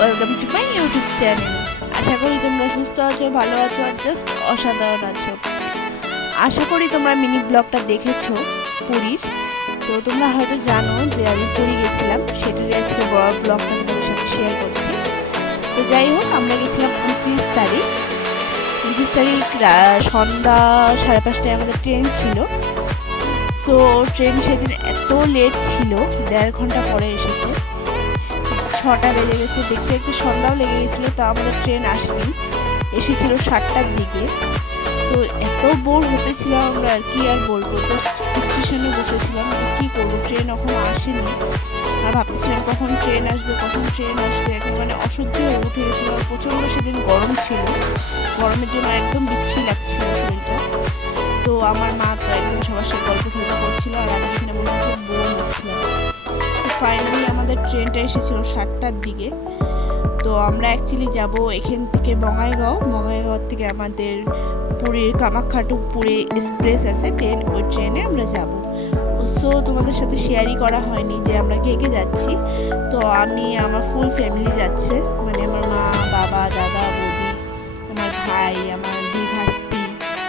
Welcome to my YouTube channel. আশা করি তোমরা সুস্থ আছো, ভালো আছো, আর জাস্ট অসাধারণ আছো। আশা করি তোমরা মিনি ব্লগটা দেখেছ, পুরীর। তো তোমরা হয়তো জানো যে আমি পুরী গেছিলাম, সেটারই আজকে বড় ব্লগটা তোমাদের সাথে শেয়ার করছি। তো যাই হোক, আমরা গেছিলাম উনত্রিশ তারিখ। উনত্রিশ তারিখ সন্ধ্যা সাড়ে পাঁচটায় আমাদের ট্রেন ছিল। সো ট্রেন সেদিন এত লেট ছিল, দেড় ঘণ্টা পরে এসেছে। ছটা বেজে গেছে। দেখতে দেখতে সন্ধ্যাও লেগে গেছিল, তো আমাদের ট্রেন আসেনি। এসেছিল সাতটার দিকে। তো এত বোর হতেছিল আমরা, আর কি আর বলব? জাস্ট স্টেশনে বসেছিলাম কী করব? ট্রেন এখনও আসেনি। আর ভাবতেছিলাম কখন ট্রেন আসবে, কখন ট্রেন আসবে। মানে অসহ্য হয়ে উঠে গেছিল আর প্রচণ্ড সেদিন গরম ছিল। গরমের জন্য একদম বিচ্ছিরি লাগছিল শরীরটা। তো আমার মা তো একদম সবার সাথে গল্প করছিল, আর আমি এখানে বললাম বোর হচ্ছিলাম ফাইনালি আমাদের ট্রেনটা এসেছিল সাতটার দিকে। তো আমরা অ্যাকচুয়ালি যাব এখান থেকে বঙ্গাইগাঁও। বঙ্গাইগাঁও থেকে আমাদের পুরীর কামাখ্যা টু পুরী এক্সপ্রেস আছে, ট্রেন, ওই ট্রেনে আমরা যাব। সো তোমাদের সাথে শেয়ারই করা হয়নি যে আমরা কে কে যাচ্ছি। তো আমি, আমার ফুল ফ্যামিলি যাচ্ছে। মানে আমার মা, বাবা, দাদা, বৌদি, আমার ভাই, আমার দিদি ভাস্তি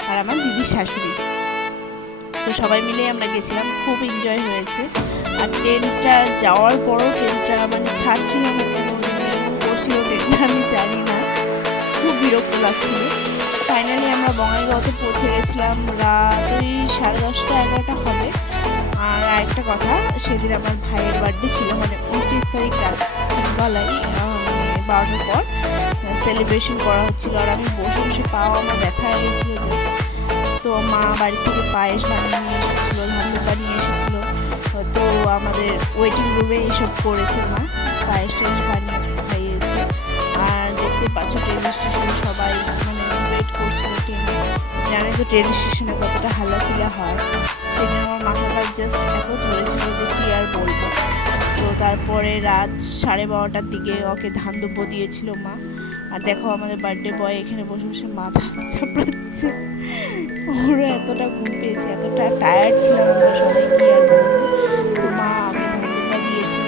আর আমার দিদির শাশুড়ি। তো সবাই মিলে আমরা গেছিলাম খুব এনজয় হয়েছে। আর ট্রেনটা যাওয়ার পরও ট্রেনটা মানে ছাড়ছিল না কেন এরকম করছিল ট্রেনটা আমি জানি না। খুব বিরক্ত লাগছিল। ফাইনালি আমরা বঙ্গাইগাঁওতে পৌঁছে গেছিলাম রাত ওই সাড়ে দশটা এগারোটা হবে। আর আরেকটা কথা সেদিন আমার ভাইয়ের বার্থডে ছিল মানে উনত্রিশ তারিখ রাত্রিবেলায় আহ, মানে বারোটার পর সেলিব্রেশন করা হচ্ছিল। আর আমি বসে বসে পাওয়া আমার ব্যথা হয়ে গেছিল জাস্ট তো মা বাড়ি থেকে পায়েস বানিয়ে নিয়ে এসেছিল ধান বানিয়ে এসেছিল। তো আমাদের ওয়েটিং রুমে এইসব করেছে মা, পায়েস টায়েস বানিয়ে খাইয়েছে। আর দেখতে পাচ্ছ ট্রেন স্টেশনে সবাই মানে ওয়েট করছিল ট্রেনে জানে তো ট্রেন স্টেশনে কতটা হাল্লাচিল্লা হয়। সেই আমার মাথাটা জাস্ট এত ধরেছিল যে কী আর বলব। তো তারপরে রাত সাড়ে বারোটার দিকে ওকে ধান দুব্য দিয়েছিল মা। আর দেখো আমাদের বার্থডে বয় এখানে বসে বসে মাথা চাপড়াচ্ছে। ওরও এতটা ঘুম পেয়েছে এতটা টায়ার্ড ছিলাম আমরা সবাই কি আর বলব তো মা ওকে ধান দিয়েছিল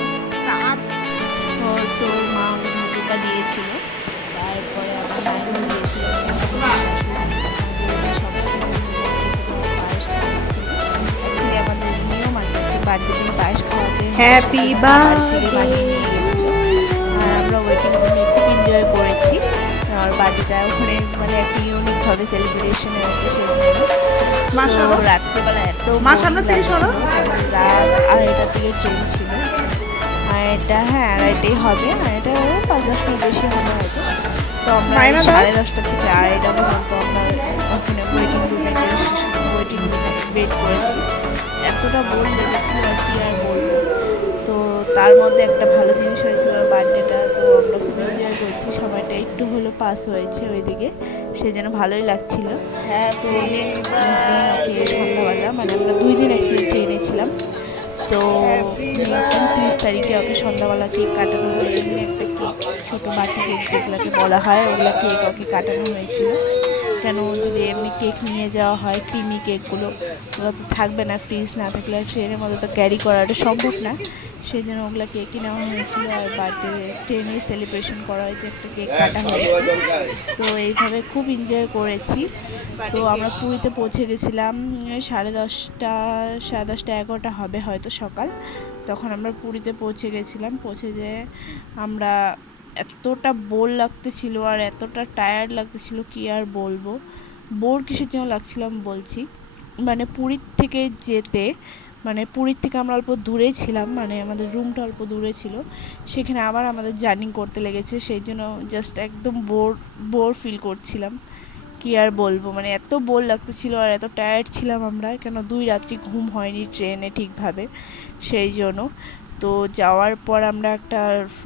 তো সো মা ওকে ধান দিয়েছিল তারপরে আমার নাইমা দিয়েছিল যে বার্থডে দিন পায়েস খাওয়াতে। Happy সেটা বাড়ি থেকে বানিয়ে নিয়ে গেছিল। আর আমরা ওয়েটিং রুমে বার্থডেটা ওখানে মানে একটা ইউনিক ভাবে সেলিব্রেশন হয়েছে সেই জন্য। রাত্রেবেলা এত মা boring সামনে থেকে সরো। রাত আড়াইটার দিকে ট্রেন ছিল। আর এটা হ্যাঁ আড়াইটাই হবে। আর এটা পাঁচ দশ মিনিট বেশি হবে হয়তো। তো আমরা। সাড়ে দশটা থেকে আড়াইটা পর্যন্ত আমরা ওখানে ওয়েটিং রুমে ওয়েটিং রুমে ওয়েট করেছি। এতটা বোর লেগেছিল আর কি আর বলব। তার মধ্যে একটা ভালো জিনিস হয়েছিল বার্থডেটা, তো আমরা খুব এনজয় করছি। সময়টা একটু হলো পাস হয়েছে ওইদিকে। সে যেন ভালোই লাগছিল। হ্যাঁ তো নেক্সট দিন ওকে সন্ধ্যাবেলা মানে আমরা দুই দিন অ্যাকচুয়ালি ট্রেনে ছিলাম। তো তিরিশ তারিখে ওকে সন্ধ্যাবেলা কেক কাটানো হয়। এমনি একটা কেক ছোটো বাটি কেক যেগুলোকে বলা হয়, ওগুলো কেক ওকে কাটানো হয়েছিল। কেন? যদি এমনি কেক নিয়ে যাওয়া হয় ক্রিমি কেকগুলো ওগুলো তো থাকবে না ফ্রিজ না থাকলে আর ট্রেনের মধ্যে তো ক্যারি করাটা সম্ভব না। সেই জন্য ওগুলো কেকই নেওয়া হয়েছিল আর বার্থডে ট্রেনে সেলিব্রেশন করা হয়েছে একটা কেক কাটা হয়েছে। তো এইভাবে খুব এনজয় করেছি। তো আমরা পুরীতে পৌঁছে গেছিলাম সাড়ে দশটা সাড়ে দশটা এগারোটা হবে হয়তো সকাল। তখন আমরা পুরীতে পৌঁছে গেছিলাম পৌঁছে যেয়ে আমরা এতটা বোর লাগতেছিল আর এতটা টায়ার্ড লাগতেছিল কি আর বলব? বোর কিসের জন্য লাগছিলাম বলছি মানে পুরীর থেকে যেতে মানে পুরীর থেকে আমরা অল্প দূরে ছিলাম মানে আমাদের রুমটা অল্প দূরে ছিল, সেখানে আবার আমাদের জার্নি করতে লেগেছে, সেই জন্য জাস্ট একদম বোর বোর ফিল করছিলাম, কি আর বলব? মানে এত বোর লাগতেছিল আর এত টায়ার্ড ছিলাম আমরা, কেন দুই রাত্রি ঘুম হয়নি ট্রেনে ঠিকভাবে, সেই জন্য। তো যাওয়ার পর আমরা একটা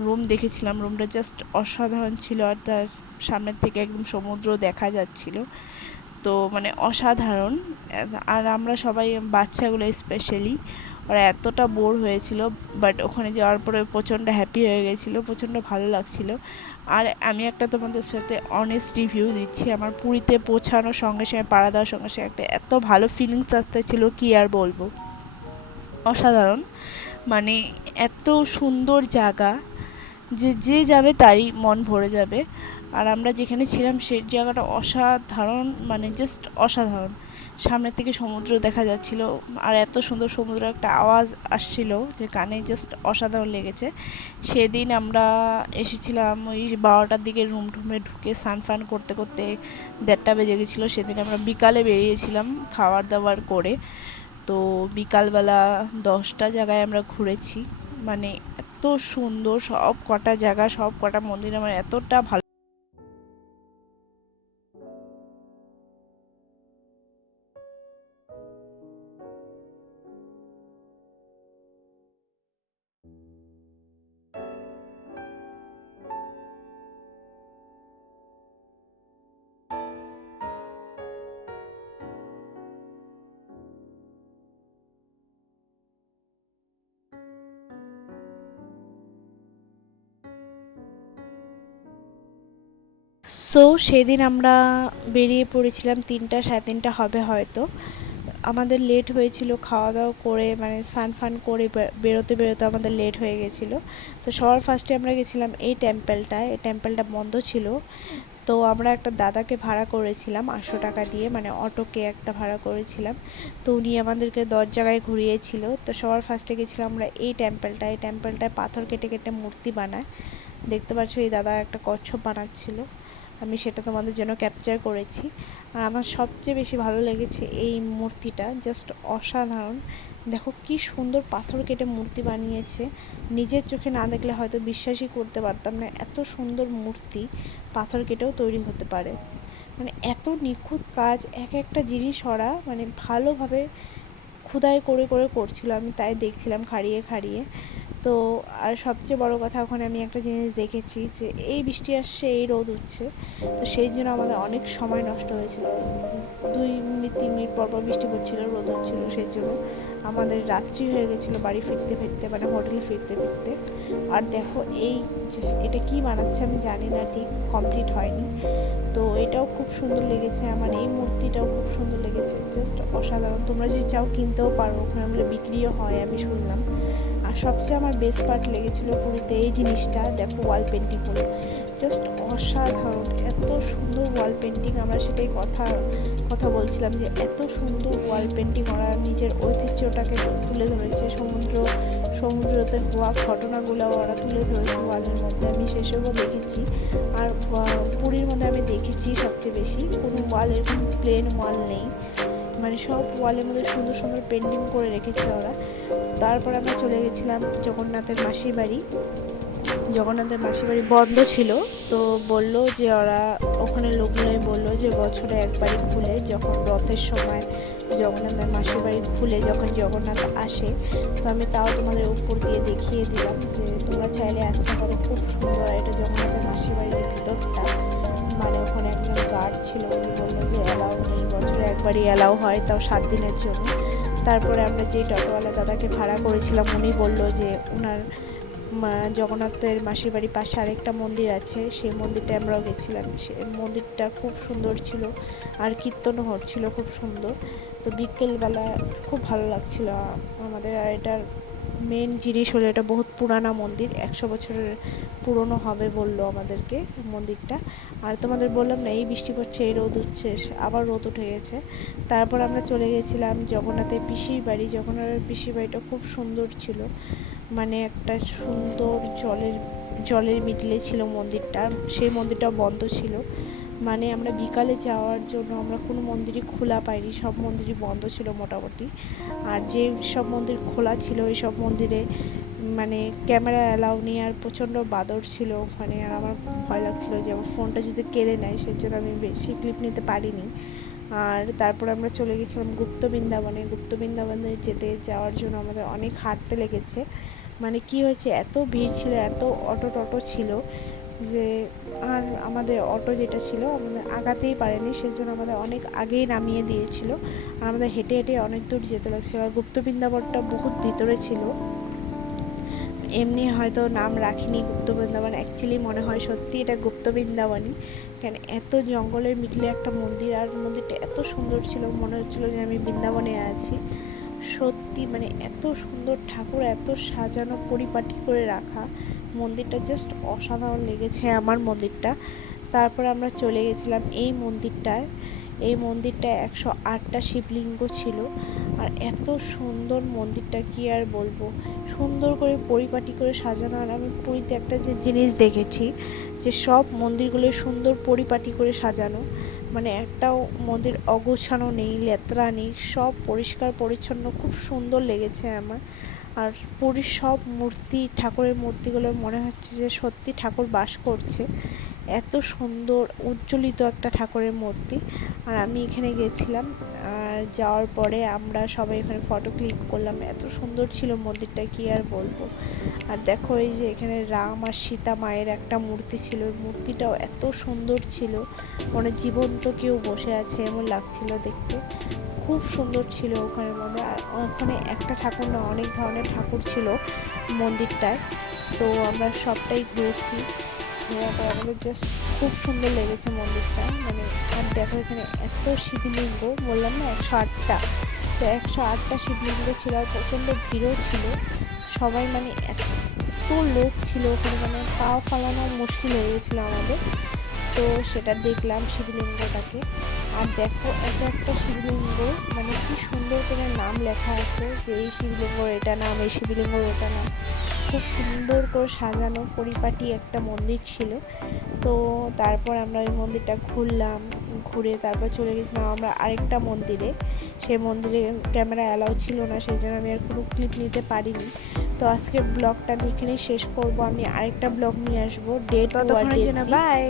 রুম দেখেছিলাম। রুমটা জাস্ট অসাধারণ ছিল আর তার সামনের থেকে একদম সমুদ্র দেখা যাচ্ছিল। তো মানে অসাধারণ। আর আমরা সবাই বাচ্চাগুলো স্পেশালি ওরা এতটা বোর হয়েছিল বাট ওখানে যাওয়ার পরে প্রচণ্ড হ্যাপি হয়ে গেছিল, প্রচণ্ড ভালো লাগছিল। আর আমি একটা তোমাদের সাথে অনেস্ট রিভিউ দিচ্ছি, আমার পুরীতে পৌঁছানোর সঙ্গে সঙ্গে, পাড়া দেওয়ার সঙ্গে সঙ্গে একটা এত ভালো ফিলিংস আসতেছিল, কি আর বলব? অসাধারণ। মানে এত সুন্দর জায়গা যে যে যাবে তারই মন ভরে যাবে। আর আমরা যেখানে ছিলাম সেই জায়গাটা অসাধারণ মানে জাস্ট অসাধারণ। সামনের থেকে সমুদ্র দেখা যাচ্ছিল আর এত সুন্দর সমুদ্র একটা আওয়াজ আসছিল যে কানে জাস্ট অসাধারণ লেগেছে। সেদিন আমরা এসেছিলাম ওই বারোটার দিকে রুম টুমে ঢুকে স্নান ফান করতে করতে দেড়টা বেজে গেছিল। সেদিন আমরা বিকালে বেরিয়েছিলাম খাওয়ার দাবার করে। তো বিকালবেলা দশটা জায়গায় আমরা ঘুরেছি। মানে এত সুন্দর সব কটা জায়গা সব কটা মন্দির, আমার এতটা ভালো সো সেদিন আমরা বেরিয়ে পড়েছিলাম তিনটা, সাড়ে তিনটা হবে হয়তো। আমাদের লেট হয়েছিল খাওয়া দাওয়া করে মানে সান ফান করে বেরোতে বেরোতে আমাদের লেট হয়ে গেছিল। তো সবার ফার্স্টে আমরা গেছিলাম এই টেম্পলটায় এই টেম্পেলটা বন্ধ ছিল। তো আমরা একটা দাদাকে ভাড়া করেছিলাম আটশো টাকা দিয়ে মানে অটোকে একটা ভাড়া করেছিলাম। তো উনি আমাদেরকে দশ জায়গায় ঘুরিয়েছিল। তো সবার ফার্স্টে গেছিলাম আমরা এই টেম্পলটা এই টেম্পেলটায় পাথর কেটে কেটে মূর্তি বানায়। দেখতে পাচ্ছ এই দাদা একটা কচ্ছপ বানাচ্ছিল। আমি সেটা তোমাদের জন্য ক্যাপচার করেছি। আর আমার সবচেয়ে বেশি ভালো লেগেছে এই মূর্তিটা জাস্ট অসাধারণ। দেখো কি সুন্দর পাথর কেটে মূর্তি বানিয়েছে। নিজের চোখে না দেখলে হয়তো বিশ্বাসই করতে পারতাম না, এত সুন্দর মূর্তি পাথর কেটেও তৈরি হতে পারে। মানে এত নিখুঁত কাজ, এক একটা জিনিস ওরা মানে ভালোভাবে খুদাই করে করে করছিল, আমি তাই দেখছিলাম খাড়িয়ে খাড়িয়ে। তো আর সবচেয়ে বড় কথা, ওখানে আমি একটা জিনিস দেখেছি যে, এই বৃষ্টি আসছে, এই রোদ উঠছে। তো সেই জন্য আমাদের অনেক সময় নষ্ট হয়েছিল। দুই মিনিট, তিন মিনিট পর পর বৃষ্টি পড়ছিল, রোদ হচ্ছিল সেই জন্য। আমাদের রাত্রি হয়ে গেছিল বাড়ি ফিরতে ফিরতে মানে হোটেলে ফিরতে ফিরতে। আর দেখো, এই এটা কি বানাচ্ছে আমি জানি না, ঠিক কমপ্লিট হয়নি। তো এটাও খুব সুন্দর লেগেছে আমার এই মূর্তিটাও খুব সুন্দর জাস্ট অসাধারণ। তোমরা যদি চাও কিনতেও পারো, ওখানে বলে বিক্রিও হয়, আমি শুনলাম। আর সবচেয়ে আমার বেস্ট পার্ট লেগেছিলো পুরীতে এই জিনিসটা, দেখো ওয়াল পেন্টিং হলো জাস্ট অসাধারণ, এত সুন্দর ওয়াল পেন্টিং আমরা সেটাই কথা কথা বলছিলাম যে এত সুন্দর ওয়াল পেন্টিং ওরা নিজের ঐতিহ্যটাকে তুলে ধরেছে, সমুদ্র, সমুদ্রতে হওয়া ঘটনাগুলো ওরা তুলে ধরেছে ওয়ালের মধ্যে, আমি সেসবও দেখেছি। আর পুরীর মধ্যে আমি দেখেছি সবচেয়ে বেশি, কোনো ওয়াল এরকম প্লেন ওয়াল নেই। মানে সব ওয়ালের মধ্যে সুন্দর সুন্দর পেন্টিং করে রেখেছে ওরা। তারপর আমরা চলে গেছিলাম জগন্নাথের মাসির বাড়ি। জগন্নাথের মাসির বাড়ি বন্ধ ছিল, তো বলল যে ওরা ওখানে লোকগুলোই বলল যে বছরে একবারই খুলে, যখন রথের সময় জগন্নাথের মাসির বাড়ি খুলে, যখন জগন্নাথ আসে, তো আমি তাও তোমাদের উপর দিয়ে দেখিয়ে দিলাম যে তোমরা চাইলে আসতে পারো, খুব সুন্দর এটা জগন্নাথের মাসির বাড়ির ভিতরটা। মানে গার্ড ছিল, উনি বলল যে অ্যালাউ নেই, বছরে একবারই অ্যালাউ হয়, তাও সাত দিনের জন্য। তারপরে আমরা যে টোটোওয়ালা দাদাকে ভাড়া করেছিলাম, উনি বলল যে ওনার জগন্নাথের মাসির বাড়ির পাশে আরেকটা মন্দির আছে, সেই মন্দিরটা আমরাও গেছিলাম। সে মন্দিরটা খুব সুন্দর ছিল, আর কীর্তনও হচ্ছিল খুব সুন্দর। তো বিকেলবেলা খুব ভালো লাগছিল আমাদের, আর এটার মেন জিনিস হলো এটা বহুত পুরানা মন্দির, একশো বছরের পুরনো হবে বলল আমাদেরকে মন্দিরটা। আর তোমাদের বললাম না, এই বৃষ্টি পড়ছে, এই রোদ উঠছে, আবার রোদ উঠে গেছে। তারপর আমরা চলে গেছিলাম জগন্নাথের পিসির বাড়ি। জগন্নাথের পিসির বাড়িটা খুব সুন্দর ছিল। মানে একটা সুন্দর জলের জলের মিডিলে ছিল মন্দিরটা। সেই মন্দিরটাও বন্ধ ছিল। মানে আমরা বিকালে যাওয়ার জন্য আমরা কোনো মন্দিরই খোলা পাইনি, সব মন্দিরই বন্ধ ছিল মোটামুটি। আর যে সব মন্দির খোলা ছিল, ওই সব মন্দিরে মানে ক্যামেরা অ্যালাউ নেই, আর প্রচণ্ড বাদর ছিল ওখানে। আর আমার ভয় লাগছিল যে আমার ফোনটা যদি কেড়ে নেয় সেই জন্য আমি বেশি ক্লিপ নিতে পারিনি। আর তারপর আমরা চলে গেছিলাম গুপ্ত বৃন্দাবনে। গুপ্ত বৃন্দাবনে যেতে যাওয়ার জন্য আমাদের অনেক হাঁটতে লেগেছে। মানে কি হয়েছে, এত ভিড় ছিল, এত অটো টটো ছিল যে আর আমাদের অটো যেটা ছিল আমাদের আগাতেই পারেনি, সেজন্য আমাদের অনেক আগেই নামিয়ে দিয়েছিল। আর আমাদের হেঁটে হেঁটে অনেক দূর যেতে লাগছিল। আর গুপ্ত বৃন্দাবনটা বহুত ভিতরে ছিল। এমনি হয়তো নাম রাখিনি গুপ্ত বৃন্দাবন। অ্যাকচুয়ালি মনে হয় সত্যি এটা গুপ্ত বৃন্দাবনই। কেন এত জঙ্গলের মিডলে একটা মন্দির, আর মন্দিরটা এত সুন্দর ছিল। মনে হচ্ছিল যে আমি বৃন্দাবনে আছি। সত্যি মানে এত সুন্দর ঠাকুর, এত সাজানো পরিপাটি করে রাখা। মন্দিরটা জাস্ট অসাধারণ লেগেছে আমার মন্দিরটা। তারপর আমরা চলে গেছিলাম এই মন্দিরটায়। এই মন্দিরটায় একশো আটটা শিবলিঙ্গ ছিল। আর এত সুন্দর মন্দিরটা কি আর বলব? সুন্দর করে পরিপাটি করে সাজানো। আর আমি পুরীতে একটা যে জিনিস দেখেছি, যে সব মন্দিরগুলো সুন্দর পরিপাটি করে সাজানো। মানে একটাও মন্দির অগোছানো নেই, লেতরা নেই, সব পরিষ্কার পরিচ্ছন্ন, খুব সুন্দর লেগেছে আমার। আর পুরীর সব মূর্তি, ঠাকুরের মূর্তিগুলো মনে হচ্ছে যে সত্যি ঠাকুর বাস করছে। এত সুন্দর, উজ্জ্বলিত একটা ঠাকুরের মূর্তি। আর আমি এখানে গেছিলাম যাওয়ার পরে আমরা সবাই এখানে ফটো ক্লিক করলাম। এত সুন্দর ছিল মন্দিরটা, কি আর বলব? আর দেখো এই যে এখানে রাম আর সীতা মায়ের একটা মূর্তি ছিল। মূর্তিটাও এত সুন্দর ছিল। মানে জীবন্ত কেউ বসে আছে এমন লাগছিল দেখতে। খুব সুন্দর ছিল ওখানের মধ্যে আর ওখানে একটা ঠাকুর না, অনেক ধরনের ঠাকুর ছিল মন্দিরটায়। তো আমরা সবটাই ঘুরেছি। ঘোরার পর আমাদের জাস্ট খুব সুন্দর লেগেছে মন্দিরটা। মানে আর দেখো এখানে এত শিবলিঙ্গ, বললাম না একশো আটটা। তো একশো আটটা শিবলিঙ্গ ছিল আর প্রচণ্ড ভিড়ও ছিল। সবাই মানে এত লোক ছিল ওখানে মানে পা ফালানো মুশকিল হয়ে গেছিল আমাদের। তো সেটা দেখলাম শিবলিঙ্গটাকে। আর দেখো এক একটা শিবলিঙ্গ মানে কি সুন্দর করে নাম লেখা আছে যে এই শিবলিঙ্গর এটা নাম, এই শিবলিঙ্গর ওটা নাম। খুব সুন্দর করে সাজানো পরিপাটি একটা মন্দির ছিল। তো তারপর আমরা ওই মন্দিরটা ঘুরলাম ঘুরে তারপর চলে গেছিলাম আমরা আরেকটা মন্দিরে। সে মন্দিরে ক্যামেরা অ্যালাউ ছিল না সেই জন্য আমি আর কোনো ক্লিপ নিতে পারিনি। তো আজকের ব্লগটা আমি এখানেই শেষ করব। আমি আরেকটা ব্লগ নিয়ে আসব ডেট বাই